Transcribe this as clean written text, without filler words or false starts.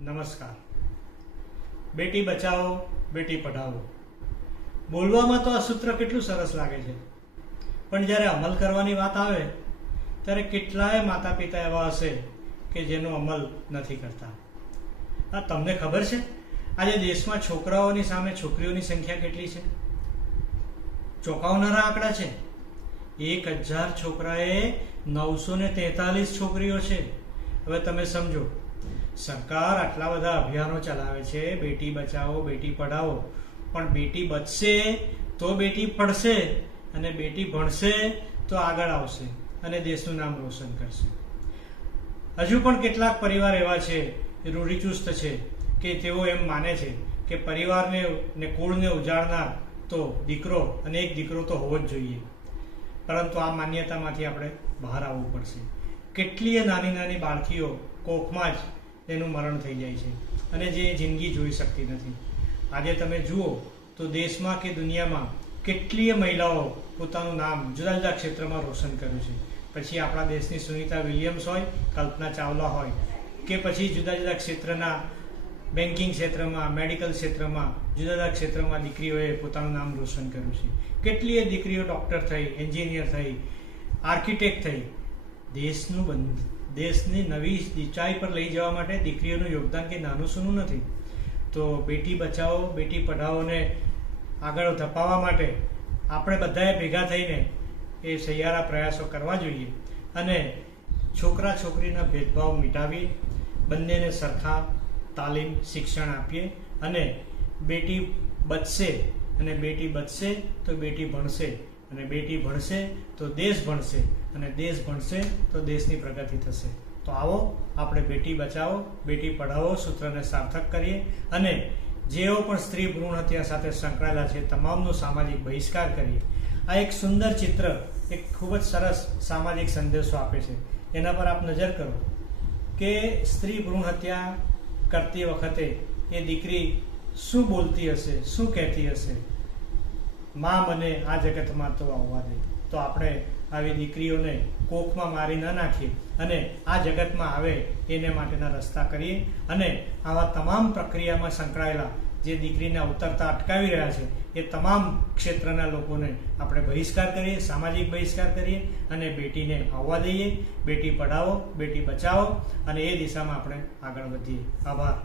નમસ્કાર। બેટી બચાવો બેટી પઢાઓ બોલવામાં તો આ સૂત્ર કેટલું સરસ લાગે છે, પણ જ્યારે અમલ કરવાની વાત આવે ત્યારે કેટલાય માતા પિતા એવા હશે કે જેનો અમલ નથી કરતા। આ તમને ખબર છે આજે દેશમાં છોકરાઓની સામે છોકરીઓની સંખ્યા કેટલી છે? ચોંકાવનારા આંકડા છે। 1000 છોકરાએ 943 છોકરીઓ છે। હવે તમે સમજો, સરકાર આટલા બધા અભિયાનો ચલાવે છે, બેટી બચાવો બેટી પઢાઓ, પણ બેટી બચશે તો બેટી પડશે અને બેટી ભણશે તો આગળ આવશે અને દેશનું નામ રોશન કરશે। હજુ પણ કેટલાક પરિવાર એવા છે, રૂઢિચુસ્ત છે કે તેઓ એમ માને છે કે પરિવારને ને કુળને ઉજાડનાર તો દીકરો અને એક દીકરો તો હોવો જ જોઈએ, પરંતુ આ માન્યતામાંથી આપણે બહાર આવવું પડશે। કેટલીય નાની નાની બાળકીઓ કોખમાં જ એનું મરણ થઈ જાય છે અને જે જિંદગી જોઈ શકતી નથી। આજે તમે જુઓ તો દેશમાં કે દુનિયામાં કેટલીય મહિલાઓ પોતાનું નામ જુદા જુદા ક્ષેત્રમાં રોશન કર્યું છે। પછી આપણા દેશની સુનિતા વિલિયમ્સ હોય, કલ્પના ચાવલા હોય, કે પછી જુદા જુદા ક્ષેત્રના બેન્કિંગ ક્ષેત્રમાં, મેડિકલ ક્ષેત્રમાં, જુદા જુદા ક્ષેત્રમાં દીકરીઓએ પોતાનું નામ રોશન કર્યું છે। કેટલીય દીકરીઓ ડૉક્ટર થઈ, એન્જિનિયર થઈ, આર્કિટેક્ટ થઈ। દેશની નવી ઊંચાઈ પર લઈ જવા માટે દીકરીઓનું યોગદાન કે નાનું સૂનું નથી। તો બેટી બચાવો બેટી પઢાઓને આગળ ધપાવવા માટે આપણે બધાએ ભેગા થઈને એ સહિયારા પ્રયાસો કરવા જોઈએ અને છોકરા છોકરીના ભેદભાવ મિટાવી બંનેને સરખા તાલીમ શિક્ષણ આપીએ અને બેટી બચશે અને બેટી બચશે તો બેટી ભણશે અને બેટી ભણશે તો દેશ ભણશે અને દેશ ભણશે તો દેશની પ્રગતિ થશે। તો આવો આપણે બેટી બચાવો બેટી પઢાઓ સૂત્રને સાર્થક કરીએ અને જેઓ પણ સ્ત્રી ભ્રૂણ હત્યા સાથે સંકળાયેલા છે તમામનો સામાજિક બહિષ્કાર કરીએ। આ એક સુંદર ચિત્ર એક ખૂબ જ સરસ સામાજિક સંદેશો આપે છે। એના પર આપ નજર કરો કે સ્ત્રી ભ્રૂણ હત્યા કરતી વખતે એ દીકરી શું બોલતી હશે, શું કહેતી હશે? માં મને આ જગતમાં તો આવવા દે। તો આપણે આવી દીકરીઓને કોખમાં મારી ન નાખીએ અને આ જગતમાં આવે એને માટેના રસ્તા કરીએ અને આવા તમામ પ્રક્રિયામાં સંકળાયેલા જે દીકરીને અવતરતા અટકાવી રહ્યા છે એ તમામ ક્ષેત્રના લોકોને આપણે બહિષ્કાર કરીએ, સામાજિક બહિષ્કાર કરીએ અને બેટીને આવવા દઈએ। બેટી પઢાવો બેટી બચાવો અને એ દિશામાં આપણે આગળ વધીએ। આભાર।